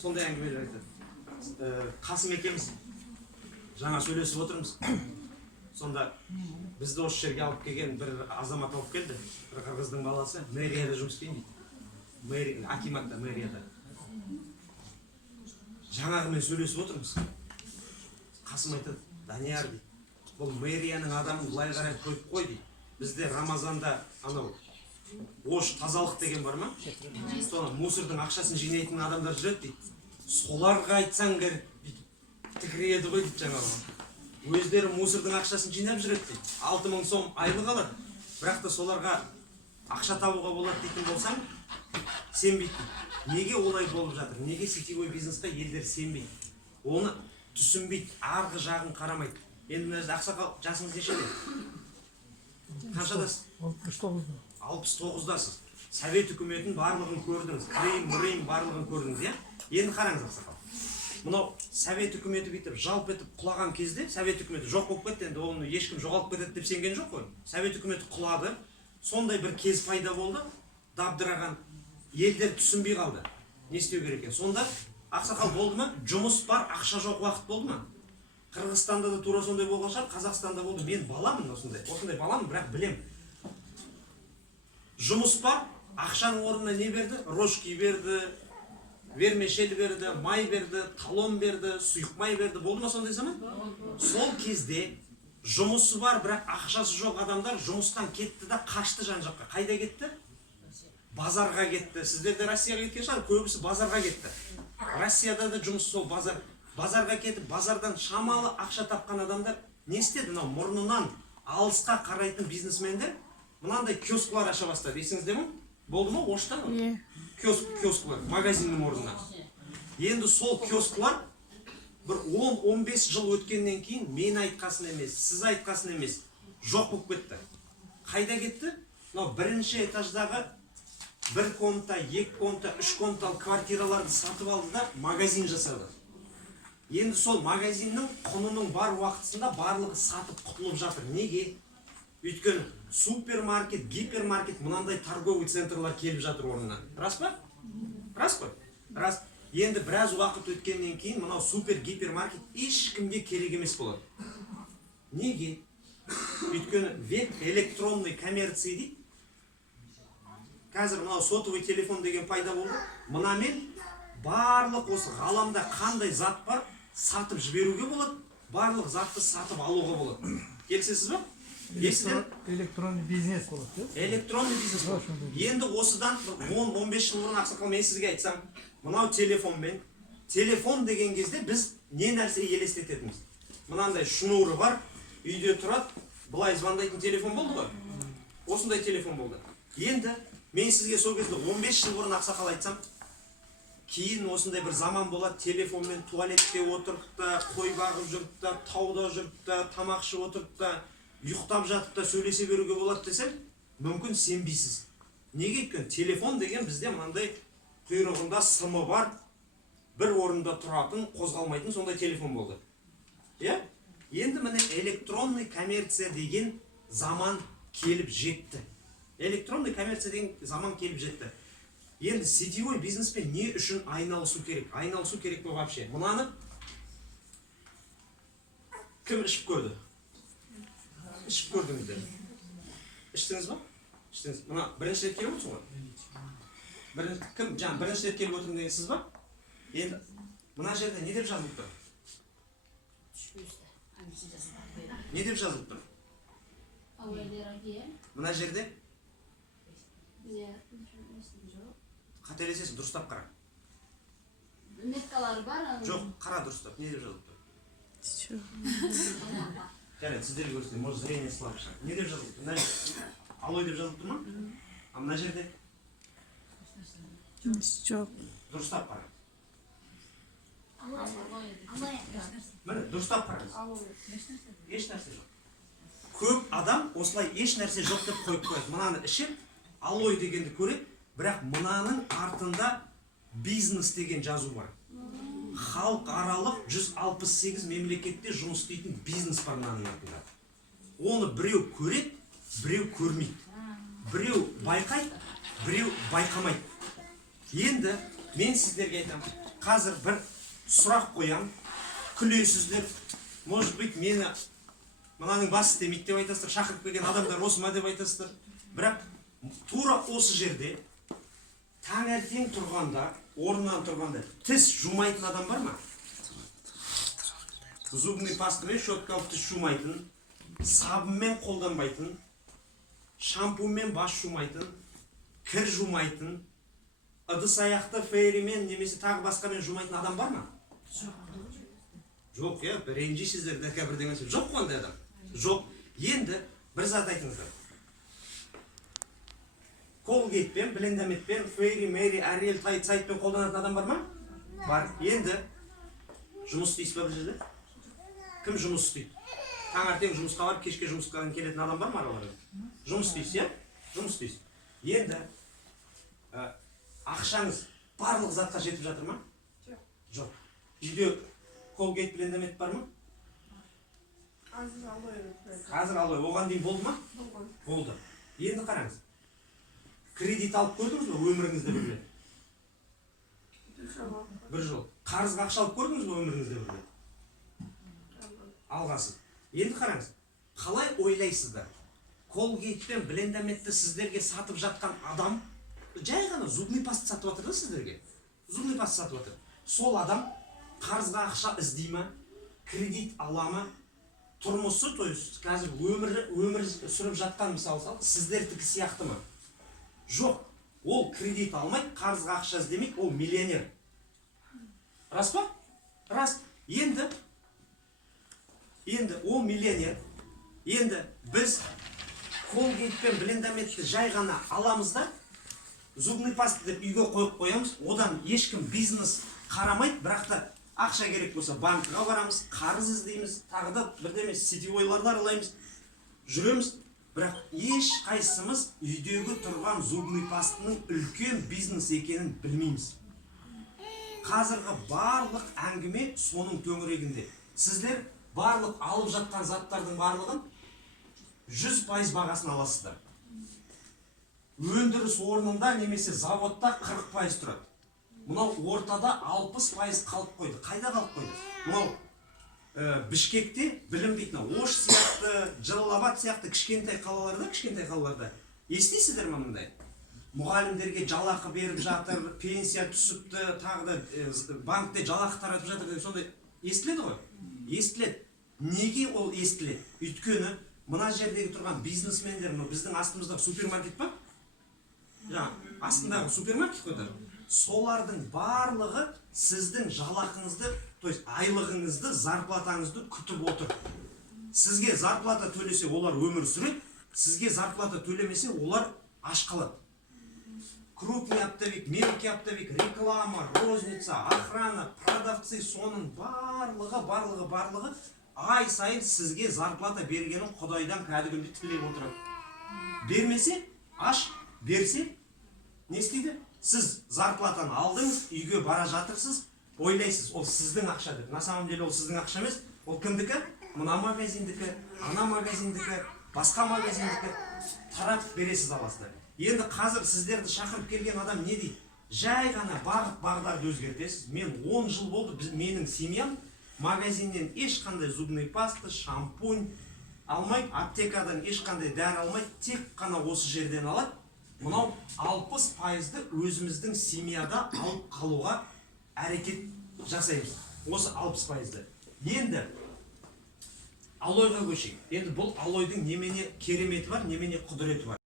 сондай әңгімелер айтады. Қасым екеуміз жаңа сөйлесіп отырмыз. Сонда бізді осы жерге алып келген бір азамат алып келді. Bir қырғыздың баласы мэрияда жұмыс істейді дейді. Акиматта, мэрияда. Жаңағымен сөйлесіп отырмыз. Қасым айтады, Данияр дейді, бұл мэрияның адамын былай қарай қойып қой дейді. Бізде Рамазанда анау ош тазалық деген бар ма? Соны мусордың ақшасын жинайтын адамдар жүреді дейді. Соларға айтсаң керек тікіреді ғой дейді жаңағы. Өздері мусордың ақшасын жинап жүреді дейді. 6000 сом айлық алады. Бірақ та соларға ақша табуға болады дейтін болсаң, сенбейді. Неге олай болып жатыр? Неге сетевой бизнесқа елдер сенбейді? Оны түсінбейді, арғы жағын қарамайды. Енді мына ақсақал жасыңыз нешеде? Қаншадасыз? 69-дасыз. Совет үкіметін барлығын көрдіңіз. Крым барлығын көрдіңіз, иә? Енді қараңыз ақсақал. Мынау совет үкіметі бүйтіп жалп етіп құлаған кезде, совет үкіметі жоқ болып кетті, енді оны ешкім жоғалып кетеді деп сенген жоқ қой. Совет үкіметі құлады. Сондай бір кез пайда болды, дабдыраған. Елдер түсінбей қалды. Не істеу керек екен? Сонда ақсақал болды ма? Жұмыс бар, ақша жоқ уақыт болды ма? Қырғызстанда да тура сондай болған шығар, Қазақстанда болды. Мен баламын осындай баламын, бірақ білем. Жұмыс бар, ақшаның орнына не берді? Рожки берді, вермешел берді, май берді, талон берді, сұйық май берді. Болды ма сондай заман? Сол кезде жұмысы бар, бірақ ақшасы жоқ адамдар жұмыстан кетті да қашты жан-жаққа. Қайда кетті? Базарға кетті. Сіздер де Россияға кеткен шығар, көбісі базарға кетті. Россияда да жұмыс сол базарға кетіп, базардан шамалы ақша тапқан адамдар не істеді? Мынау мұрнынан алысқа қарайтын бизнесмендер мынандай киосклар аша бастады. Есіңізде ме? Болды ма? Оштан ғой? Киосклар, магазиннің орнына. Енді сол киосклар бір 10-15 жыл өткеннен кейін мен айтқасын емес, сіз айтқасын емес, жоқ болып кетті. Қайда кетті? Мынау бірінші этаждағы 1 комната, 2 комната, 3 комнаталы квартираларды сатып алды да магазин жасады. Енді сол магазиннің құнының бар уақытысында барлығы сатып құтылып жатыр. Неге? Өйткені супермаркет, гипермаркет, мынандай торговый центрлар келіп жатыр орнына. Рас па? Рас қой? Рас. Енді біраз уақыт өткеннен кейін мынау супер гипермаркет ешкімге керек емес болады. Неге? Өйткені веб электронный коммерция дейді. Қазір мынау сотовый телефон деген пайда болды. Мынамен барлық осы ғаламда қандай зат бар, сатып жіберуге болады, барлық затты сатып алуға болады. Келісесіз ба? Электронный бизнес болады. Электронный бизнес болады. Енді осыдан 10-15 жыл бұрын ақсақал мен сізге айтсам, мынау телефонмен, телефон деген кезде біз не нәрсе елестететіміз? Мынандай шнуры бар, үйде тұрады, былай звондайтын телефон болды ғой? Осындай телефон болды. Енді мен сізге сол кезде 15 жыл бұрын ақсақал айтсам, кейін осындай бір заман болады, телефонмен туалетте отырып та, қой бағып жүріп та, тауда жүріп та, тамақ ішіп отырып та, ұйықтап жатып та сөйлесе беруге болады десем, мүмкін сенбейсіз. Неге өйткені телефон деген бізде мынандай құйрығында сымы бар, бір орында тұратын, қозғалмайтын сондай телефон болды. Иә? Енді міне электронный коммерция деген заман келіп жетті. Электронный коммерция деген заман келіп жетті. Енді сетевой бизнеспен не үшін айналысу керек? Айналысу керек пе вообще? Мынаны кім ішіп көрді? Ішіп көрдіңіздер. Іштіңіз ба? Іштіңіз. Мына бірінші рет келіп отырсың ғой? Кім? Бірінші рет келіп отырмын деген сіз ба? Енді мына жерде не деп жазылып тұр? Не деп жазылып тұр? Мына жерде? Қателесесің, дұрыстап қара. Меткалар бар? Жоқ, қара дұрыстап. Не деп жазылып тұр? Жарайды, сіздер көрсетейін, может зрение слабше. Не деп жазылып тұр? Алой деп жазылып тұр ма? А мына жерде? Жоқ. Дұрыстап қара. Міне, дұрыстап қараңыз. Еш нәрсе жоқ. Көп адам осылай еш нәрсе жоқ деп қойып қояды. Мынаны ішіп, алой дегенді көреді, бірақ мынаның артында бизнес деген жазу бар. Халықаралық 168 мемлекетте жұмыс істейтін бизнес бар мынаның артында. Оны біреу көреді, біреу көрмейді. Біреу байқайды, біреу байқамайды. Енді мен сіздерге айтамын, қазір бір сұрақ қоям, күлесіздер, может быть, мені мынаның басы істемейді деп айтасыздар, шақырып келген адамдар осы ма деп айтасыздар. Бірақ тура осы жерде таңертең тұрғанда, орнынан тұрғанда тіс жумайтын адам бар ма? Зубный пастамен, щеткамен тіс жумайтын, сабынмен қолданбайтын, шампунмен бас жумайтын, кір жумайтын, ыдыс аяқты фейримен немесе тағы басқамен жумайтын адам бар ма? Жоқ, ренжисіздер дәке бірдеңе жоқ қондай адам. Жоқ. Енді бір зат айтыңыздар. Колгейтпен, блендаметпен, фейри, мейри, Ариэль, тайтпен қолданатын адам бар ма? Бар. Енді жұмыс істейсіз ба бұл жерде? Кім жұмыс істейді? Таңертең жұмысқа барып, кешке жұмысқа келетін адам бар ма араларда? Жұмыс істейсіз, жұмыс істейсіз. Енді ақшаңыз барлық затқа жетіп жатыр ма? Жоқ. Үйде Колгейт, блендамет бар ма? Қазір алой. Оған дейін болды ма? Болды. Енді қараңыз. Кредит алып көрдіңіз бе өміріңізде бір рет? Бір жол. Қарызға ақша алып көрдіңіз бе өміріңізде бір рет? Алғасыз. Енді қараңыз. Қалай ойлайсыздар? Колгейтпен блендаметті сіздерге сатып жатқан адам жай ғана зубный паста сатып жатыр да сіздерге. Зубный паста сатып жатыр. Сол адам қарызға ақша іздей ма? Кредит ала ма? Тұрмысы, то есть қазір өмір сүріп жатқан мысалы сіздердікі сияқты ма? Жоқ. Ол кредит алмайды, қарызға ақша іздемейді, ол миллионер. Рас па? Рас. Енді ол миллионер. Енді біз Колгейтпен блендаметті жай ғана аламыз да, зубный паста деп үйге қойып қоямыз, одан ешкім бизнес қарамайды, бірақ та ақша керек болса банкқа барамыз, қарыз іздейміз, тағы да бірдеме сетевойларды аралаймыз, жүреміз, бірақ еш қайсымыз үйдегі тұрған зубный пастаның үлкен бизнес екенін білмейміз. Қазіргі барлық әңгіме соның төңірегінде. Сіздер барлық алып жатқан заттардың барлығын 100% бағасын аласыздар. Өндіріс орнында немесе заводта 40% тұрады. Мынау ортада 60% қалып қойды. Қайда қалып қойды? Мынау Бішкекте білінбейтін, Ош сияқты, Жалалабад сияқты кішкентай қалаларда естисіздер ме мұндай? Мұғалімдерге жалақы беріп жатыр, пенсия түсіпті, тағы да банкте жалақы таратып жатыр деп сондай естіледі ғой? Естіледі. Неге ол естіледі? Өйткені мына жердегі тұрған бизнесмендер, біздің астымыздағы супермаркет па? Астындағы супермаркет қойдар. Солардың барлығы сіздің жалақыңызды, то есть айлығыңызды, зарплатаңызды күтіп отыр. Сізге зарплата төлесе, олар өмір сүреді, сізге зарплата төлемесе, олар аш қалады. Крупный оптовик, мелкий оптовик, реклама, розница, охрана, продавцы, соның барлығы ай сайын сізге зарплата бергенін Құдайдан кәдімгі тілеп отырады. Бермесе, аш, берсе, не істейді? Сіз зарплатаны алдыңыз, үйге бара жатырсыз, ойлайсыз, ол сіздің ақша деп. На самом деле ол сіздің ақша емес, ол кімдікі? Мына магазиндікі, ана магазиндікі, басқа магазиндікі таратып бересіз аласыздар. Енді қазір сіздерді шақырып келген адам не дейді? Жай ғана бағдарды өзгертесіз. Мен 10 жыл болды, менің семьям магазиннен ешқандай зубный паста, шампунь алмайды, аптекадан ешқандай дәрі алмайды, тек қана осы жерден алады. Мынау 60%-ды өзіміздің семьяда алып қалуға әрекет жасаймыз. Осы 60%-ды. Енді алойға көшейік. Енді бұл алойдың немене кереметі бар, немене құдіреті бар.